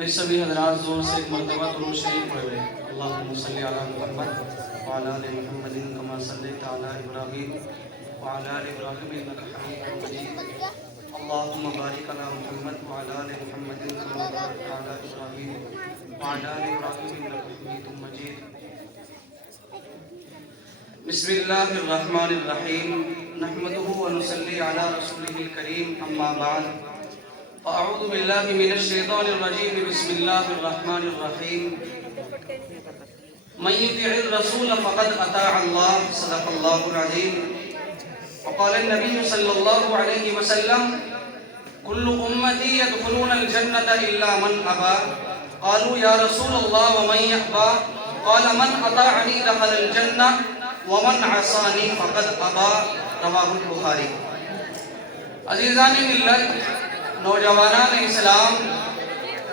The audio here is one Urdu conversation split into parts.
میں سبھی حضرات زور سے ایک مرتبہ درود شریف پڑھ رہے ہیں۔ اللہم صلی علی محمد وعلی آل محمد کما صلیت علی ابراہیم وعلی آل ابراہیم انک حمید مجید۔ اللہم بارک علی محمد وعلی آل محمد کما بارکت علی ابراہیم وعلی آل ابراہیم انک حمید مجید۔ بسم اللہ الرحمن الرحیم، نحمدہ ونصلی علی رسولہ الکریم، اما بعد اعوذ باللہ من الشیطان الرجیم، بسم اللہ الرحمن الرحیم۔ من یطع الرسول فقد اطاع اللہ، صدق اللہ العظیم۔ وقال النبی صلی اللہ علیہ وسلم کل امتی يدخلون الجنة الا من ابا، قالوا یا رسول اللہ ومن یأبا، قال من اطاعنی دخل الجنة ومن عصانی فقد ابا، رواہ البخاری۔ عزیزان ملت، نوجوانان اسلام،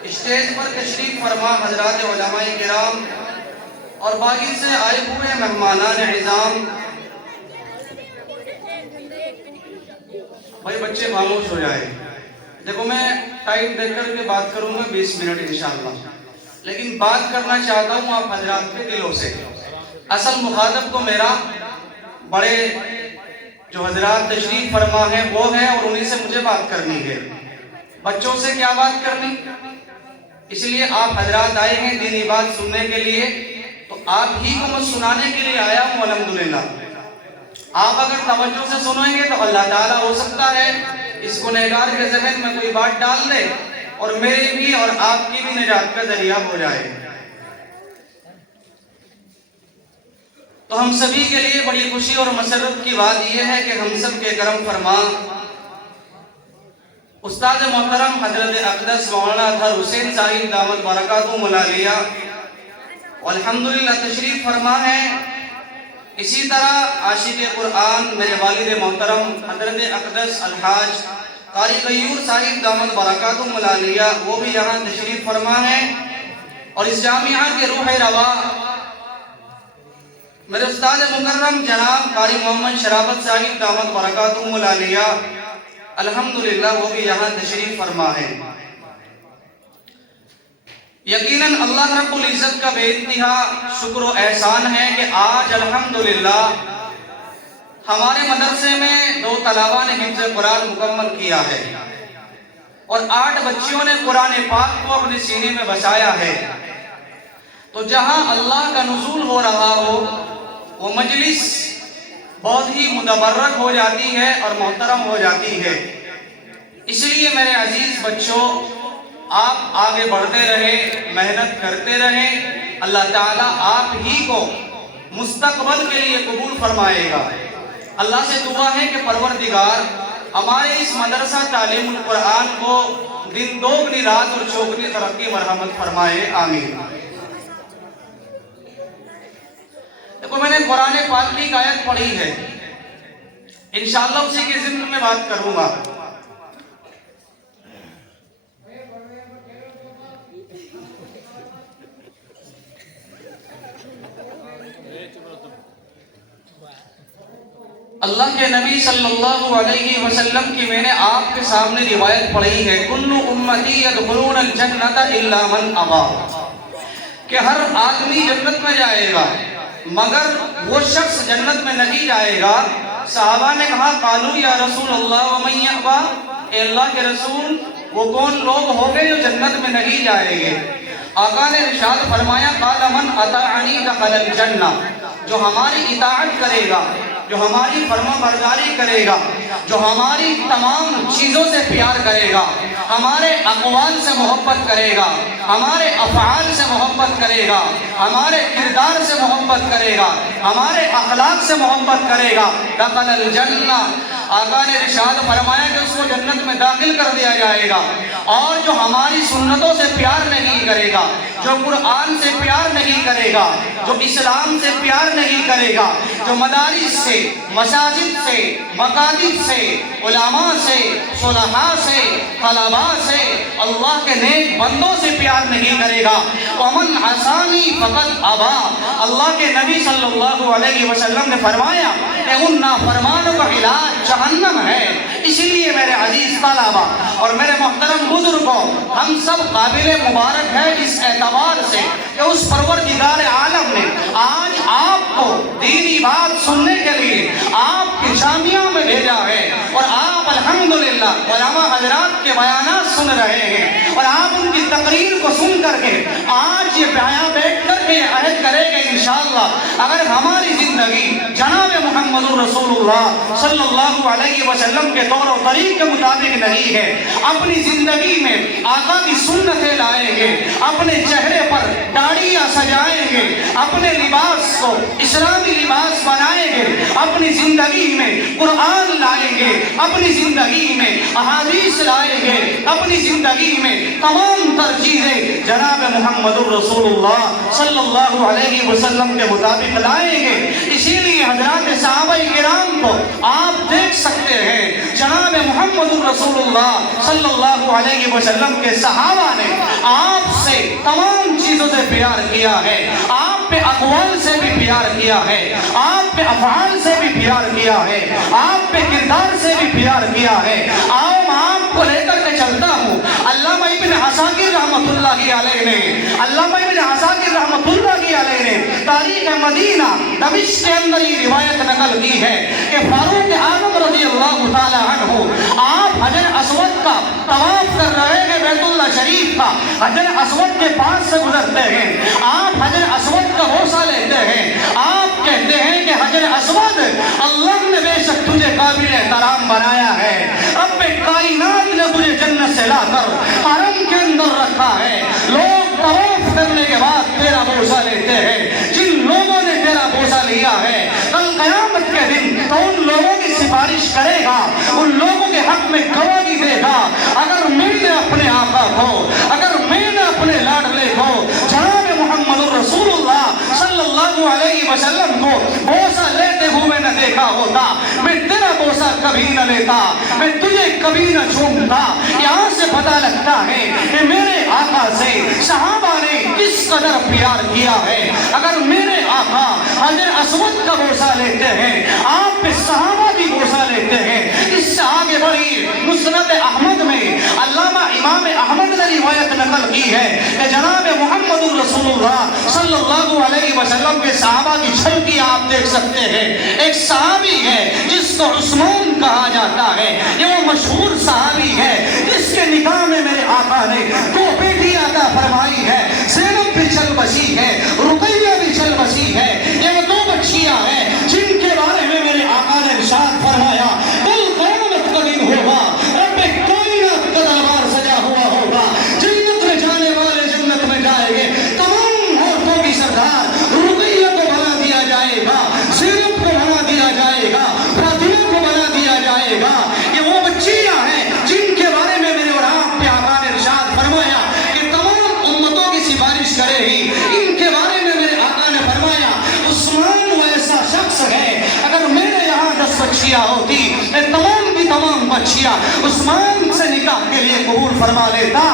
اسٹیج پر تشریف فرما حضرات علماء کرام اور باقی سے آئے ہوئے مہمانان اعظام، بھائی بچے خاموش ہو جائے۔ دیکھو میں ٹائم دیکھ کر کے بات کروں گا 20 منٹ انشاءاللہ، لیکن بات کرنا چاہتا ہوں آپ حضرات کے دلوں سے۔ اصل مخاطب تو میرا بڑے جو حضرات تشریف فرما ہیں وہ ہیں اور انہی سے مجھے بات کرنی ہے، بچوں سے کیا بات کرنی؟ اس لیے آپ حضرات آئے ہیں دینی بات سننے کے لیے، تو آپ ہی کو میں سنانے کے لیے آیا ہوں الحمدللہ۔ آپ اگر توجہ سے سنیں گے تو اللہ تعالیٰ ہو سکتا ہے اس گنہگار کے ذہن میں کوئی بات ڈال دے اور میری بھی اور آپ کی بھی نجات کا ذریعہ ہو جائے۔ تو ہم سبھی کے لیے بڑی خوشی اور مسرت کی بات یہ ہے کہ ہم سب کے کرم فرما استاد محترم حضرت اقدس مولانا اطہر حسین صاحب دامت برکاتہ العالیہ الحمدللہ تشریف فرما ہے۔ اسی طرح عاشق قرآن میرے والد محترم حضرت اقدس الحاج قاری غیور صاحب دامت برکاتہ العالیہ وہ بھی یہاں تشریف فرما ہے، اور اس جامعہ کے روح روا میرے استاد مکرم جناب قاری محمد شرافت صاحب دامت برکاتہ العالیہ الحمدللہ وہ بھی یہاں تشریف فرما ہے۔ یقیناً اللہ رب العزت کا بے انتہا شکر و احسان ہے کہ آج الحمدللہ ہمارے مدرسے میں 2 طلباء نے حفظ قرآن مکمل کیا ہے اور 8 بچیوں نے قرآن پاک کو اپنے سینے میں بسایا ہے۔ تو جہاں اللہ کا نزول ہو رہا ہو وہ مجلس بہت ہی متبرک ہو جاتی ہے اور محترم ہو جاتی ہے۔ اس لیے میرے عزیز بچوں، آپ آگے بڑھتے رہیں، محنت کرتے رہیں، اللہ تعالیٰ آپ ہی کو مستقبل کے لیے قبول فرمائے گا۔ اللہ سے دعا ہے کہ پروردگار ہمارے اس مدرسہ تعلیم القرآن کو دن دوگنی رات اور چوگنی ترقی مرحمت فرمائے، آمین۔ دیکھو میں نے قرآن پاک کی آیت پڑھی ہے، انشاءاللہ اسی کی ضمن میں بات کروں گا۔ اللہ کے نبی صلی اللہ علیہ وسلم کی میں نے آپ کے سامنے روایت پڑھی ہے، کل امتی یدخلون الجنۃ الا من ابا، کہ ہر آدمی جنت میں جائے گا مگر وہ شخص جنت میں نہیں جائے گا۔ صحابہ نے کہا قالوا یا رسول اللہ ومن یأبا، اے اللہ کے رسول وہ کون لوگ ہوں گے جو جنت میں نہیں جائیں گے؟ آقا نے ارشاد فرمایا قال من اطاعنی دخل الجنہ، جو ہماری اطاعت کرے گا، جو ہماری فرما برداری کرے گا، جو ہماری تمام چیزوں سے پیار کرے گا، ہمارے اقوال سے محبت کرے گا، ہمارے افعال سے محبت کرے گا، ہمارے کردار سے محبت کرے گا، ہمارے اخلاق سے محبت کرے گا، دخل الجنہ۔ آقا نے ارشاد فرمایا کہ اس کو جنت میں داخل کر دیا جائے گا۔ اور جو ہماری سنتوں سے پیار نہیں کرے گا، جو قرآن سے پیار نہیں کرے گا، جو اسلام سے پیار نہیں کرے گا، جو مدارس سے، مساجد سے، مقالب سے، علماء سے، صلحاء سے، طلباء سے، اللہ کے نیک بندوں سے پیار نہیں کرے گا۔ ومن عصانی فقد ابا، اللہ کے نبی صلی اللہ علیہ وسلم نے فرمایا کہ ان نافرمانوں کا علاج جہنم ہے۔ اسی لیے میرے عزیز طلباء اور میرے محترم بزرگوں، ہم سب قابل مبارک ہے اس اعتبار سے کہ اس پروردگار عالم نے آج آپ کو دینی بات سننے کے لیے آپ کی جامعہ میں بھیجا ہے، اور آپ الحمدللہ علماء حضرات کے بیانات سن رہے ہیں، اور آپ ان کی تقریر کو سن کر کے آج یہ بیان بیٹھ کر کے عہد کرے گا انشاءاللہ اگر ہماری زندگی جناب محمد رسول اللہ صلی اللہ علیہ وسلم کے طور و طریق کے مطابق نہیں ہے، اپنی زندگی میں آقا کی سنتیں لائیں گے، اپنے چہرے پر داڑیاں سجائیں گے، اپنے لباس کو اسلامی لباس بنائیں گے، اپنی زندگی میں قرآن لائیں گے، اپنی زندگی میں احادیث لائیں گے، اپنی زندگی میں تمام تر چیزیں جناب محمد رسول اللہ صلی اللہ علیہ وسلم کے مطابق لائیں گے۔ اسی لیے حضرات صحابہ کرام کو آپ دیکھ سکتے ہیں، جناب محمد رسول اللہ صلی اللہ علیہ وسلم کے صحابہ نے آپ سے تمام چیزوں سے پیار کیا ہے، آپ پہ اقوال سے بھی پیار کیا ہے، آپ پہ افعال سے بھی پیار کیا ہے، آپ پہ کردار سے بھی پیار کیا ہے۔ آؤ میں آپ کو لے کر کے چلتا ہوں، علامہ ابن عساکر رحمۃ اللہ علیہ نے، علامہ ابن عساکر رحمۃ اللہ علیہ نے تاریخ مدینہ دمشق کے اندر یہ روایت نقل کی ہے کہ فاروق اعظم رضی اللہ تعالی عنہ آپ حجر اسود کا طواف کر رہے ہیں، بیت اللہ شریف کا حجر اسود کے پاس سے گزرتے ہیں، آپ حجر اسود کا بوسہ لیتے ہیں، آپ کہتے ہیں کہ حجر اسود اللہ نے بے شک تجھے قابل احترام بنایا ہے، رب کائنات نے تجھے جنت سے لا کر حرم کے اندر رکھا ہے، لوگ طواف کرنے کے بعد تیرا بوسہ لیتے ہیں، جن لوگوں نے تیرا بوسہ لیا ہے کل قیامت کے دن تو ان لوگوں کی سفارش کرے گا، ان لوگوں کے حق میں گواہی دے گا۔ اگر میں نے اپنے آقا کو، اگر میں نے اپنے لاڈلے کو جناب محمد رسول اللہ صلی اللہ علیہ وسلم کو بوسہ لیتے ہوئے نہ دیکھا ہوتا، میں تیرا بوسہ کبھی نہ لیتا، میں تجھے کبھی نہ چھومتا۔ یہاں سے پتہ لگتا ہے کہ میرے آقا سے صحابہ نے کس قدر پیار کیا ہے۔ اگر میرے آقا حجر اسود کا بوسہ لیتے ہیں، آپ پہ صحابہ بھی بوسہ لیتے ہیں۔ اس سے آگے بڑھی مسند احمد میں علامہ امام احمد نے روایت نقل کی ہے کہ جناب محمد رسول اللہ صلی اللہ علیہ وسلم کے صحابہ کی جھلکی آپ دیکھ سکتے ہیں۔ ایک صحابی ہے جس کو عثمان کہا جاتا ہے، یہ وہ مشہور صحابی ہے جس کے نکاح میں میرے آقا نے دو بیٹی عطا فرمائی ہے، زینب بھی چل بسی ہے، رقیہ بھی چل بسی ہے، یہ وہ دو بچیاں ہیں جن کے بارے میں میرے آقا نے ارشاد فرمایا کل قیامت کا دن ہوگا، رب کائنات کا دربار سجا ہوا ہوگا، جنت میں جانے والے جنت میں جائیں گے، تمام عورتوں کی سردار رقیہ کو بنا دیا جائے گا، زینب کو بنا دیا جائے گا، فاطمہ کو بنا دیا جائے گا۔ یہ وہ بچیاں ہیں جن کے بارے میں میرے اور آپ کے آقا نے ارشاد فرمایا کہ تمام امتوں کی سفارش کرے ہی۔ ان کے بارے میں میرے آقا نے فرمایا عثمان وہ ایسا شخص ہے، اگر میرے یہاں 10 بچیاں ہوتی میں تمام کی تمام بچیاں عثمان سے نکاح کے لیے قبول فرما لیتا۔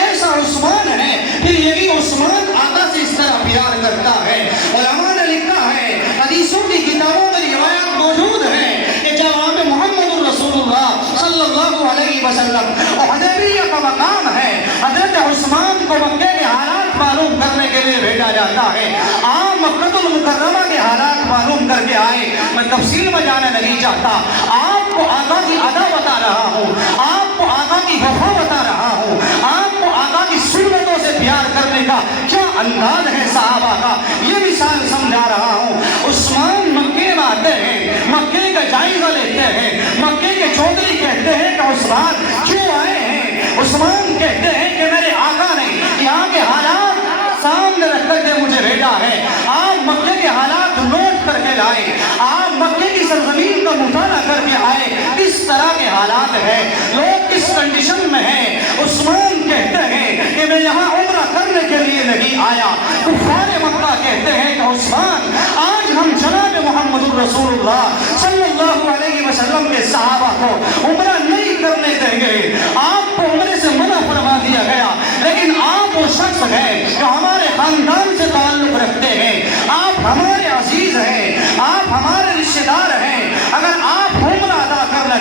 ایسا عثمان ہے، پھر یہی عثمان آقا سے اس طرح پیار کرتا ہے۔ علماء نے لکھا ہے، حدیثوں کی کتابوں میں روایات موجود ہیں کہ جب آپ محمد رسول اللہ صلی اللہ علیہ وسلم اور حدیبیہ کا مقام ہے، حضرت عثمان کو مکے کے حالات معلوم کرنے کے لیے بھیجا جاتا ہے۔ آپ مکہ المکرمہ کے حالات معلوم کر کے آئے، میں تفصیل میں جانا نہیں چاہتا، آپ کو آقا کی ادا بتا رہا ہوں، آپ کو آقا کی وفا بتا رہا ہوں، آپ کو آقا کی سنتوں سے پیار کرنے کا کیا انداز ہے صحابہ کا، یہ مثال سمجھا رہا ہوں۔ عثمان مکے میں آتے ہیں، مکے کا جائزہ لیتے ہیں، مکے کے چودھری کہتے ہیں کہ عثمان کیوں آئے ہیں؟ عثمان کہتے ہیں کہ میرے آقا نے یہاں کے حالات سامنے رکھ کر کے مجھے بھیجا ہے، آپ مکے کے حالات نوٹ کر کے لائے، آپ مکے کی سرزمین کا مطالعہ کر کے آئے، کس طرح کے حالات ہیں، لوگ کس کنڈیشن میں ہیں۔ عثمان کہتے ہیں کہ میں یہاں عمرہ کرنے کے لیے نہیں آیا۔ کفار مکہ کہتے ہیں کہ عثمان آج ہم جناب محمد رسول اللہ صلی اللہ علیہ وسلم کے صحابہ کو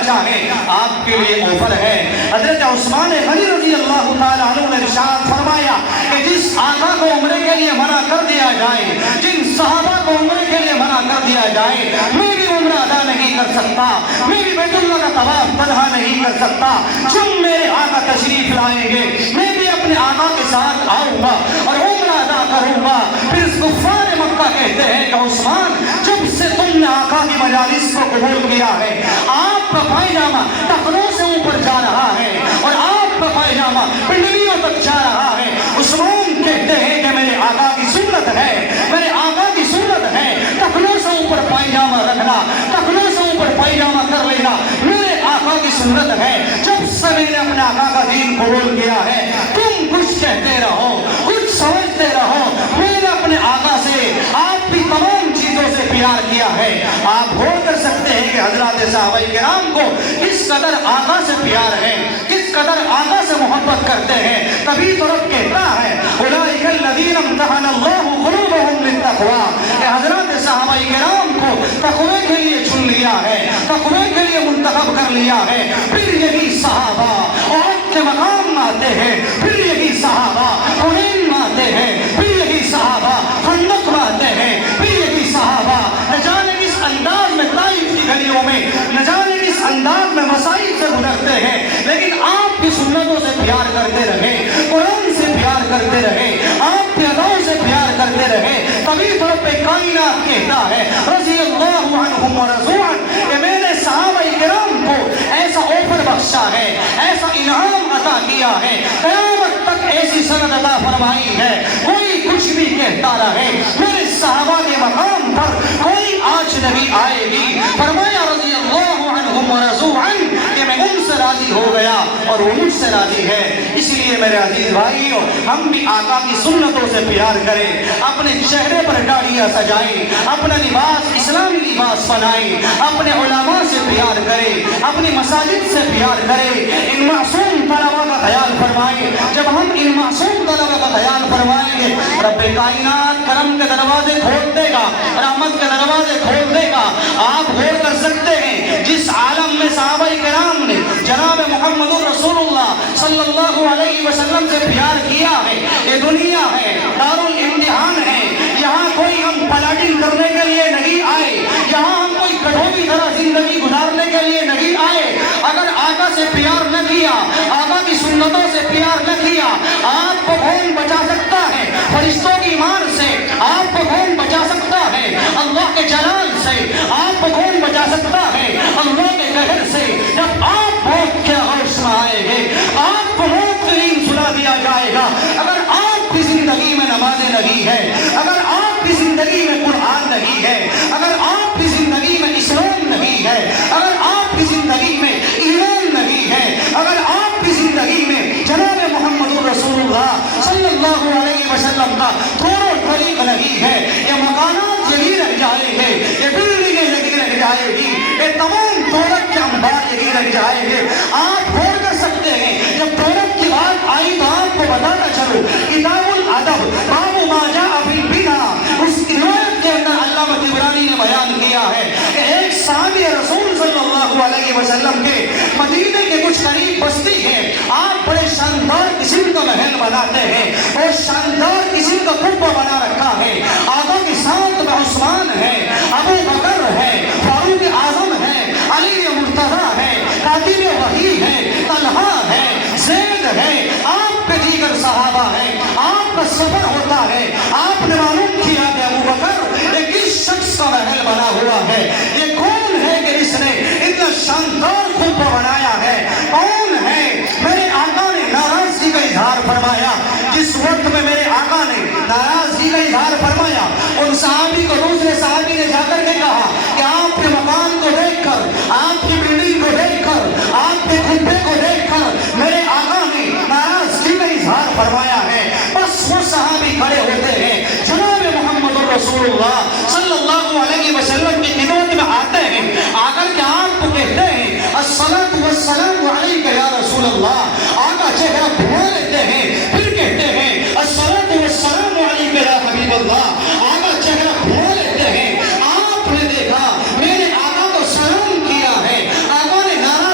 چاہے آپ کے لیے آفر ہے۔ حضرت عثمان غنی رضی اللہ تعالیٰ عنہ نے ارشاد فرمایا کہ جس آقا کو عمرے کے لیے منع کر دیا جائے، جن صحابہ کو عمرے کے لیے منع کر دیا جائے، میں بھی عمرہ ادا نہیں کر سکتا، میں بھی بیت اللہ کا طواف تنہا نہیں کر سکتا، جب میرے آقا تشریف لائیں گے میں بھی اپنے آقا کے ساتھ آؤں گا اور عمرہ ادا کروں گا۔ پھر کفار مکہ کہتے ہیں کہ عثمان جب سے تم نے آقا کی مجالس کو قبول کیا ہے، آپ کا پائجامہ ٹخنوں سے اوپر جا رہا ہے اور آپ کا پائجامہ پنڈلیوں تک جا رہا ہے۔ عثمان کہتے ہیں کہ میرے آقا کی سنت ہے، میرے آقا کی سنت ہے ٹخنوں سے اوپر پائجامہ رکھنا، ٹخنوں سے اوپر پائجامہ کر لینا میرے آقا کی سنت ہے۔ جب سے میں نے اپنے آقا کا دین قبول کیا ہے، تم کچھ کہتے رہو، کچھ سمجھتے رہو، میں نے اپنے آقا سے آپ کی تمام چیزوں سے پیار کیا ہے۔ آپ غور کر سکتے ہیں کہ حضرات صحابہ کرام کو کس قدر آقا سے پیار ہے، کس قدر آقا سے محبت کرتے ہیں۔ تبھی تو رب کہتا ہے اولئک الذین امتحن اللہ قلوبہم للتقوی، کہ حضرات صحابہ کرام کو تقوی کے لیے چن لیا ہے، تقوی کے لیے منتخب کر لیا ہے۔ پھر یہی صحابہ عہد کے مقام آتے ہیں، پھر یہی صحابہ حنین آتے ہیں، پھر یہی صحابہ خندق آتے ہیں، پھر یہی صحابہ نہ جانے کس انداز میں طائف کی گلیوں میں، نہ جانے کس انداز میں مسائل سے گزرتے ہیں، لیکن آپ کی سنتوں سے پیار کرتے رہے، قرآن سے پیار کرتے رہے، آپ کے اداؤں سے پیار کرتے رہے۔ تبھی تو رب کائنات کہتا ہے رضی اللہ عنہم ورضوا عنہ کہ میں نے صحابہ کرام کو ایسا آفر بخشا ہے، ایسا انعام عطا کیا ہے، قیامت تک ایسی سند عطا فرمائی ہے، کوئی کچھ بھی کہتا رہے میرے صحابہ کے مقام پر کوئی آنچ نہیں آئے گی۔ فرمایا رضی اللہ عنہم ورضوا عنہ کہ میں ان سے راضی ہو گیا اور وہ مجھ سے راضی ہے۔ اس لیے میرے عزیز بھائیوں، ہم بھی آقا کی سنتوں سے پیار کریں، اپنے چہرے پر داڑیاں سجائیں، اپنا لباس اسلامی لباس بنائیں، اپنے علماء سے پیار کریں، اپنی مساجد سے پیار کریں، ان معصوم طلباء کا خیال فرمائیں۔ جب ہم ان معصوم طلباء کا خیال فرمائیں گے، رب کائنات کرم کے دروازے کھول دے گا، رحمت کے دروازے کھول دے گا۔ آپ غور کر سکتے ہیں جس عالم میں صحابہ کرام نے جناب محمد رسول اللہ صلی اللہ علیہ وسلم سے پیار کیا ہے، یہ دنیا ہے، دارالامتحان ہے، یہاں کوئی ہم پلاٹنگ کرنے کے لیے نہیں آئے، یہاں ہم کوئی کٹھوری طرح زندگی گزارنے کے لیے نہیں آئے۔ اگر آقا سے پیار نہ کیا، آقا کی سنتوں سے پیار نہ کیا، آپ کو کون بچا سکتا ہے فرشتوں کی مار سے؟ آپ کو کون بچا سکتا ہے اللہ کے جلال سے؟ آپ کو کون بچا سکتا ہے اللہ کے قہر سے؟ جب آپ موت کے عرش میں آئیں گے، آپ کو موت کی نیند سلا دیا جائے گا۔ اگر آپ کی زندگی میں نمازیں نہیں ہے، اگر آپ کی زندگی میں قرآن نہیں ہے، اگر آپ کی زندگی میں اسلام نہیں ہے، اگر آپ کی زندگی میں ایمان نہیں ہے، اگر آپ کی زندگی میں جناب محمد رسول اللہ صلی اللہ علیہ وسلم کا طور و طریق نہیں ہے، یہ مکانات یہی رہ جائیں گے، یہ بلڈنگیں یہی رہ جائے گی، یہ تمام دولت کے انبار یہی رہ جائیں گے۔ آپ غور کر سکتے ہیں جب دولت کی بات آئی تو آپ کو بتانا چلو کتاب الادب باب ما جاء فی البدع، اس روایت کے اندر علامہ طبرانی نے بیان کیا ہے کہ ایک صحابی رسول صلی اللہ علیہ وسلم کے مدینے کے کچھ قریب بستی ہے، آپ بڑے شاندار قسم کا محل بناتے ہیں اور شاندار قسم کا قبہ بنا رکھا ہے۔ آقا کے ساتھ میں عثمان ہے، ابو بکر ہے، فاروق اعظم ہے، علی مرتضیٰ ہے، کاتب وحی ہے، طلحہ ہے، زید ہے، آپ کے دیگر صحابہ ہیں۔ آپ کا سفر ہوتا ہے، آپ نے معلوم کیا کہ ابو بکر ایک اس شخص کا محل بنا ہوا ہے، یہ کون ہے کہ اس نے اتنا شاندار قبہ بنایا ہے؟ کون ہے؟ میرے آقا نے ناراضگی کا اظہار فرمایا۔ جس وقت میں میرے آقا نے ناراضگی کا اظہار فرمایا، ان صحابی کو دوسرے صحابی نے جا کر کے کہا کہ آپ کے مکان کو دیکھ کر، آپ کی بلڈنگ کو دیکھ کر، آپ کے قبے کو دیکھ کر میرے آقا نے ناراضگی کا اظہار فرمایا ہے۔ بس وہ صحابی کھڑے ہوتے ہیں، جناب محمد رسول اللہ صلی اللہ علیہ وسلم کی خدمت میں آتے ہیں، آ کر کے آپ کو کہتے ہیں الصلاۃ والسلام علیک یا رسول اللہ۔ آقا چہرہ گھما لیتے ہیں، پھر کہتے ہیں الصلاۃ والسلام علیک یا حبیب اللہ۔ آقا چہرہ گھما لیتے ہیں، آپ نے دیکھا میرے آقا کو سلام کیا ہے، آقا نے نعرہ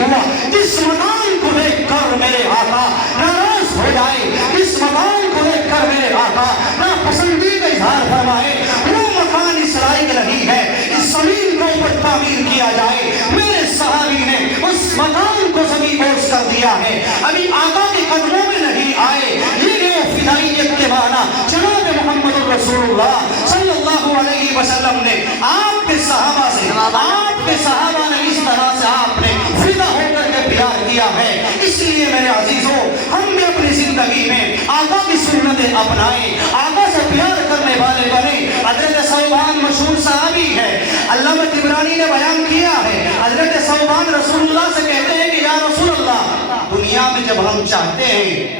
ہوا جس مکان کو دیکھ کر میرے آقا ناراض ہو جائے، جس مکان کو دیکھ کر میرے آقا ناپسندی کا اظہار فرمائے، وہ مکان اس لائق نہیں ہے اس زمین کو اوپر تعمیر کیا جائے۔ میرے صحابی نے اس مکان کو زمین بوس کر دیا ہے، ابھی آقا کے قدموں میں نہیں آئے۔ یہ وہ فدائیت کے معنی جناب محمد رسول اللہ صلی اللہ علیہ وسلم نے آپ کے صحابہ سے، آپ کے صحابہ نے اس طرح سے آپ نے فدا ہو کر کے پیار کیا ہے۔ اس لیے میرے عزیزوں، ہم بھی اپنی زندگی میں آقا کی سنتیں اپنائیں، آقا سے پیار کرنے والے بنے۔ حضرت ثوبان مشہور صحابی ہے، علامہ طبرانی نے بیان کیا ہے، حضرت ثوبان رسول اللہ سے کہتے ہیں کہ یا رسول اللہ، دنیا میں جب ہم چاہتے ہیں،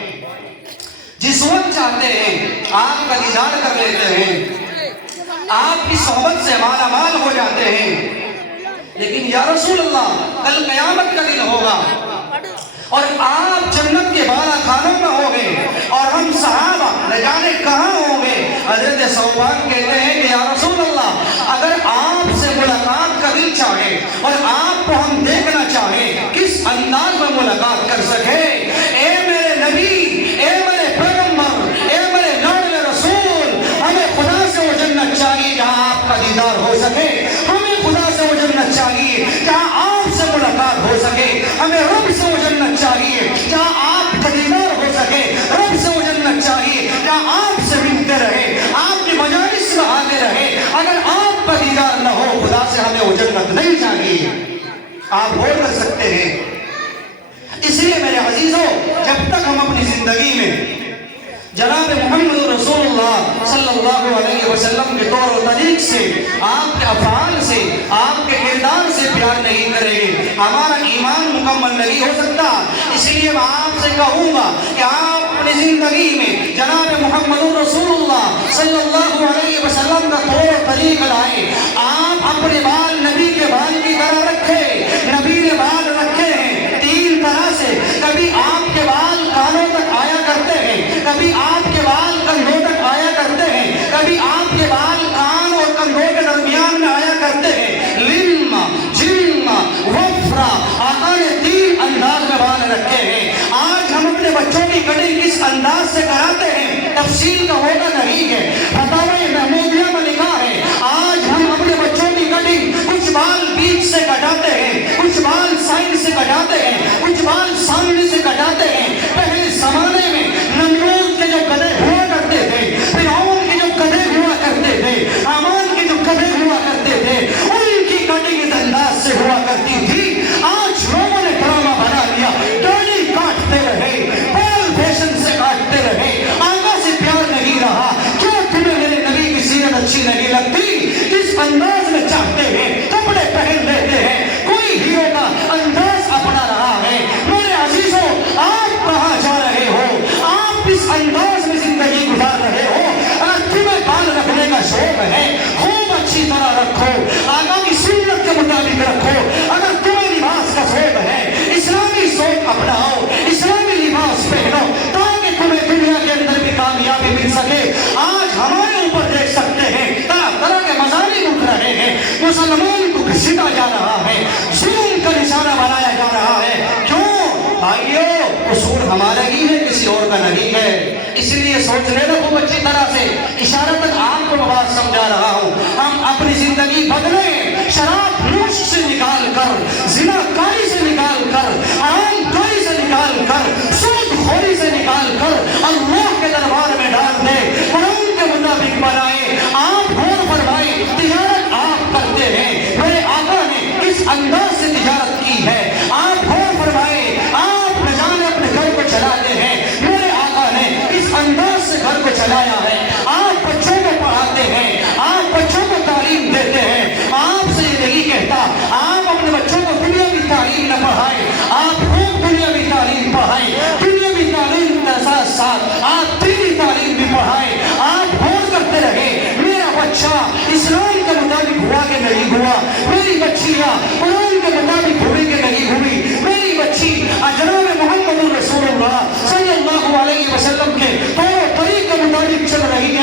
جس وقت چاہتے ہیں آپ کا دیدار کر لیتے ہیں، آپ کی صحبت سے مالا مال ہو جاتے ہیں، لیکن یا رسول اللہ کل قیامت کا دن ہوگا اور آپ جنت کے بالا خانوں میں ہوں گے اور ہم صحابہ نہ جانے کہاں ہوں گے۔ حضرت ثوبان کہتے ہیں کہ یا رسول اللہ، اگر آپ سے ملاقات کا دل چاہے اور آپ کو ہم دیکھنا چاہیں، کس انداز میں ملاقات کر سکے؟ اے میرے نبی، اے میرے پیغمبر، اے میرے لاڈلے رسول، ہمیں خدا سے وہ جنت چاہیے جہاں آپ کا دیدار ہو سکے، ہمیں خدا سے وہ جنت چاہیے جہاں آپ سے ملاقات ہو سکے، ہمیں رب سے وہ جنت چاہیے جہاں آپ کا دیدار ہو سکے، رب سے وہ جنت چاہیے جہاں آپ سے ملتے رہے، آپ کی مجالس میں آتے رہے۔ اگر آپ کا دیدار نہ ہو خدا سے، ہمیں وہ جنت نہیں چاہیے۔ آپ غور کر سکتے ہیں۔ اس لیے میرے عزیزوں، جب تک ہم اپنی زندگی میں جناب محمد رسول اللہ صلی اللہ علیہ وسلم کے طور و طریق سے، آپ کے افعال سے، آپ کے کردار سے پیار نہیں کریں گے، ہمارا ایمان مکمل نہیں ہو سکتا۔ اس لیے میں آپ سے کہوں گا کہ آپ اپنی زندگی میں جناب محمد رسول اللہ صلی اللہ علیہ وسلم کا طور و طریق لائیں۔ آپ اپنے بال نبی کے بال کی طرح رکھے۔ نبی نے بال رکھے ہیں تین طرح سے، کبھی آپ کے بال کانوں تک آیا کرتے ہیں، کبھی آپ کے بال کندھوں تک آیا کرتے ہیں، کبھی آپ کے بال کان اور کندھوں کے درمیان میں آیا کرتے ہیں۔ لم، جم، وفرا، آقا نے تین انداز میں بال رکھے ہیں۔ آج ہم اپنے بچوں کی کٹنگ کس انداز سے کراتے ہیں، تفصیل کا ہوگا نہیں ہے، فتاوی محمودیہ میں لکھا ہے۔ آج ہم اپنے بچوں کی کٹنگ کچھ بال بیچ سے کٹاتے ہیں، کچھ بال سائڈ سے کٹاتے ہیں، کچھ بال سامنے سے کٹاتے ہیں۔ پہلے زمانے میں نمرود کے جو گدھے ہوا کرتے تھے، فرعون کے جو گدھے ہوا کرتے تھے، حامان کے جو گدھے ہوا کرتے تھے، ان کی کٹنگ اس انداز سے ہوا کرتی تھی۔ آج لوگوں نے ڈرامہ بنا لیا، داڑھی کاٹتے رہے، بال فیشن سے کاٹتے رہے، آقا سے پیار نہیں رہا۔ کیوں تمہیں میرے نبی کی سیرت اچھی نہیں لگتی؟ جس انداز میں چاہتے ہیں کپڑے پہن لیتے ہیں، کوئی ہیرو کا انداز اپنا رہا ہے۔ میرے عزیزوں، آپ کہاں جا رہے ہو؟ آپ اس انداز میں زندگی گزار رہے ہو؟ اگر تمہیں بال رکھنے کا شوق ہے، خوب اچھی طرح رکھو، آقا کی سنت کے مطابق رکھو۔ اگر تمہیں لباس کا شوق ہے، اسلامی سوچ اپناؤ، اسلامی لباس پہنو، تاکہ تمہیں دنیا کے اندر بھی کامیابی مل سکے۔ آج ہمارے اوپر دیکھ سکتے ہیں طرح طرح کے مظاہر اٹھ رہے ہیں، مسلمان کو گھسیٹا جا رہا ہے، ظلم کا نشانہ بنایا جا رہا ہے۔ کیوں بھائیو؟ قصور ہمارا ہی ہے، کسی اور کا نہیں ہے۔ اس لیے سوچنے لگو اچھی طرح سے، اشارتاً آپ کو میں بات سمجھا رہا ہوں۔ ہم اپنی زندگی بدلیں، شراب نوش سے نکال کر، زنا کاری سے نکال کر، حرام کاری سے نکال کر، سود خوری سے نکال کر اللہ کے دربار میں ڈال دیں، قرآن کے مطابق بنائیں۔ آپ غور فرمائیں، تجارت آپ کرتے ہیں، میرے آقا نے کس انداز سے تجارت کی ہے۔ آپ غور فرمائیں، آپ نہ جانے اپنے گھر کو چلاتے ہیں، میرے آقا نے کس انداز سے گھر کو چلایا ہے۔ آپ بچوں کو پڑھاتے ہیں، آپ بچوں کو تعلیم دیتے ہیں۔ آپ سے یہ نہیں کہتا آپ اپنے بچوں کو دنیاوی تعلیم نہ پڑھائیں، آپ خوب دنیاوی تعلیم پڑھائیں، دنیاوی تعلیم کے ساتھ ساتھ آپ دینی تعلیم بھی پڑھائیں۔ آپ غور کرتے رہے، میرا بچہ اسلام کے مطابق ہوا کہ نہیں ہوا، میری بچیاں قرآن کے مطابق ہوئی کہ نہیں ہوئی، میری بچی جناب محمد رسول اللہ صلی اللہ علیہ وسلم کے طور و طریق کے مطابق چل رہی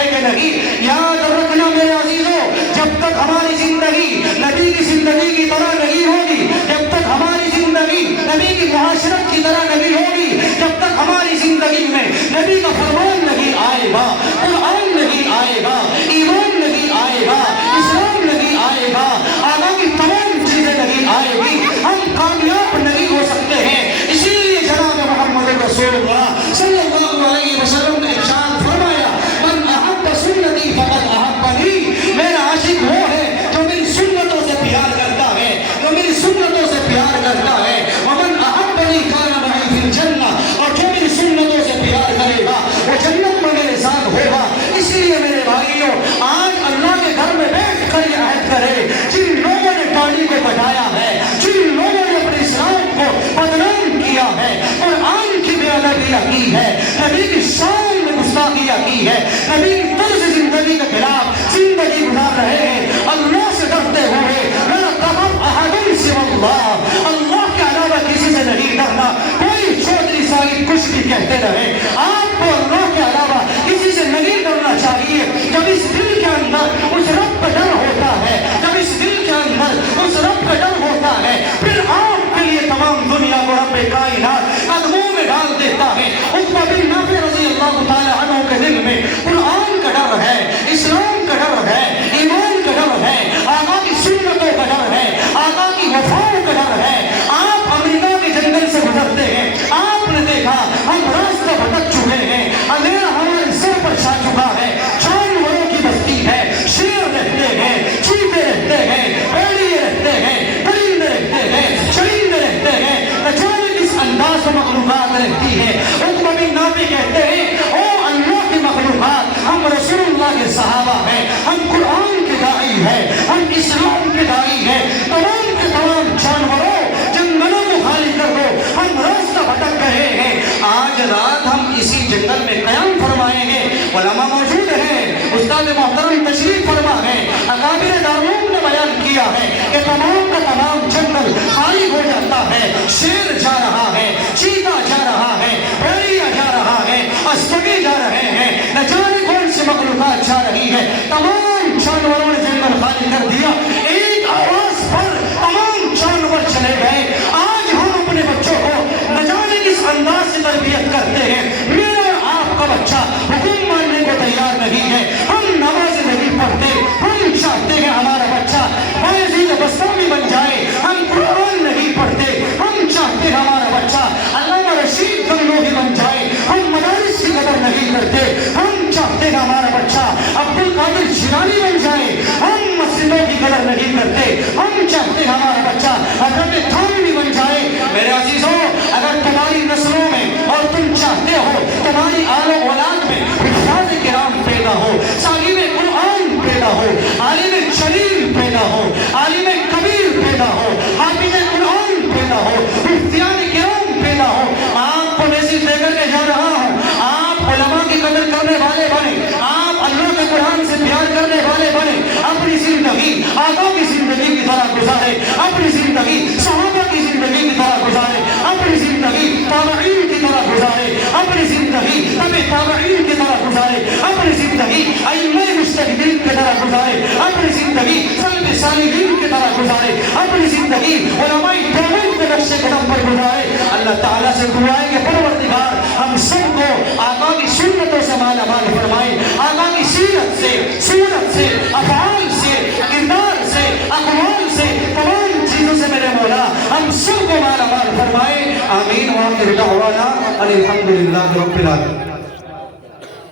قرآن نہیں آئے گا، ایمان نہیں آئے گا، اسلام نہیں آئے گا، آقا کی تمام چیزیں نہیں آئے گی، ہم کامیاب نہیں ہو سکتے ہیں۔ اسی لیے جناب محمد رسول اللہ صلی اللہ علیہ وسلم نے ارشاد فرمایا من احب سنتی فقد احبنی، میرا عاشق وہ ہے جو میری سنتوں سے پیار کرتا ہے، جو میری سنتوں سے پیار کرتا ہے، ومن احبنی کان معی فی الجنہ، اور جو میری سنتوں سے پیار کرے گا وہ جنت میں میرے ساتھ ہوگا۔ اس لیے میرے بھائیوں، آج اللہ کے گھر میں بیٹھ کر یہ عہد کرے، جن لوگوں نے پانی کو بٹایا ہے، جن لوگوں نے اپنے اسلام کو بدنام کیا ہے، قرآن کی بے ادبی کی ہے، نبی کی شان میں گستاخی کی ہے، نبی کی طرز زندگی کے خلاف زندگی گزار رہے ہیں، اللہ سے ڈرتے ہوئے لا تخف احد سوى اللہ، اللہ کے علاوہ کسی سے نہیں ڈرنا۔ کوئی چودھری صاحب کچھ بھی کہتے رہے، آپ کو اللہ کے علاوہ کسی سے نہیں ڈرنا چاہیے۔ جب اس دل کے اندر اس رب کا ڈر ہوتا ہے، جب اس دل کے اندر اس رب کا ڈر ہوتا ہے، پھر آپ کے لیے تمام دنیا کو رب کائنات قدموں میں ڈال دیتا ہے۔ عقبہ بن نافع رضی اللہ تعالی عنہ کے دل میں قرآن کا ڈر ہے، اسلام کا ڈر ہے، ایمان کا ڈر ہے، آقا کی سنتوں کا ڈر ہے، آقا کی وفاؤں کا ڈر ہے۔ آپ امریکہ کے جنگل سے گزرتے ہیں، آپ نے دیکھا ہم راستہ بھٹک چکے ہیں، اندھیرا ہمارے سر پر چھا چکا ہے، جانوروں کی بستی ہے، شیر رہتے ہیں، چیتے رہتے ہیں، بھیڑیے رہتے ہیں، پرندے رہتے ہیں، چرندے رہتے ہیں، نہ جانے کس انداز میں مخلوقات رہتی ہے۔ عقبہ بن نافع کہتے ہیں او اللہ کی مخلوقات، ہم رسول اللہ کے صحابہ ہیں، ہم قرآن کے داعی ہیں، ہم اسلام کے داعی ہیں، تمام کے تمام جانوروں جنگلوں کو خالی کر دو، ہم راستہ بھٹک رہے ہیں۔ آج رات ہم اسی جنگل میں قیام فرمائیں گے، علماء موجود ہیں، استاد محترم تشریف فرما ہے، اکابر دارالعلوم نے بیان کیا ہے کہ تمام کا تمام جنگل خالی ہو جاتا ہے، شیر جا رہا ہے، چیتا جا رہا ہے، بھیڑیا جا رہا ہے، اسپگے جا رہے ہیں، نہ جانے کون سی مخلوقات جا رہی ہے، تمام جانوروں نے جنگل خالی کر دیا، ایک آواز پر تمام جانور چلے گئے۔ آج ہم اپنے بچوں کو نہ جانے کس انداز سے تربیت کرتے ہیں، میرا آپ کا بچہ حکم ماننے کو تیار نہیں ہے، ہم نماز نہیں پڑھتے، ہم چاہتے ہیں ہمارا بچہ باعزید بستانی بن جائے، ہم قرآن نہیں پڑھتے، ہم چاہتے ہیں ہمارا بچہ علامہ رشید گنگوہی بن جائے، ہم مدارس کی قدر نہیں کرتے، ہم چاہتے ہیں ہمارا بچہ عبد القادر جیلانی بن جائے، ہم مسجدوں کی قدر نہیں کرتے، ہم چاہتے ہیں ہمارا بچہ حضرت تھانوی بن جائے۔ میرے عزیزوں، اگر تمہاری نسلوں میں اور تم چاہتے ہو تمہاری آل و اولاد میں حفاظ کرام پیدا ہو، صاحب قرآن پیدا ہو، عالم جلیل پیدا ہو، عالم کبیر پیدا ہو، حافظ قرآن پیدا ہو، مفتیان کرام پیدا ہو، آپ کو میسج دے کر کے جا رہا ہوں، آپ علماء کی قدر کرنے والے بنے، آپ اللہ کے قرآن سے پیار کرنے والے بنے، اپنی زندگی آقا کی زندگی کی طرح گزارے، اپنی زندگی صحابہ کی زندگی کی طرح گزارے، اپنی زندگی تابعین کی طرح گزارے، اپنی زندگی تابعین کی طرح گزارے، اپنی زندگی ائمہ مجتہدین کی طرح گزارے، اپنی زندگی سلف صالحین کی طرح گزارے، اپنی زندگی علماء دیوبند کے نقش قدم پر گزارے۔ اللہ تعالیٰ سے دعائیں کہ پروردگار ہم سب کو آقا کی سنتوں سے مالا مال فرمائے، آقا کی سیرت سے، صورت سے، افعال سے، کردار سے، اقوال سے، تمام چیزوں سے میرے مولا ہم سب کو مالا مال فرمائے۔ آمین۔ وآخر دعوانا الحمدللہ رب العالمین۔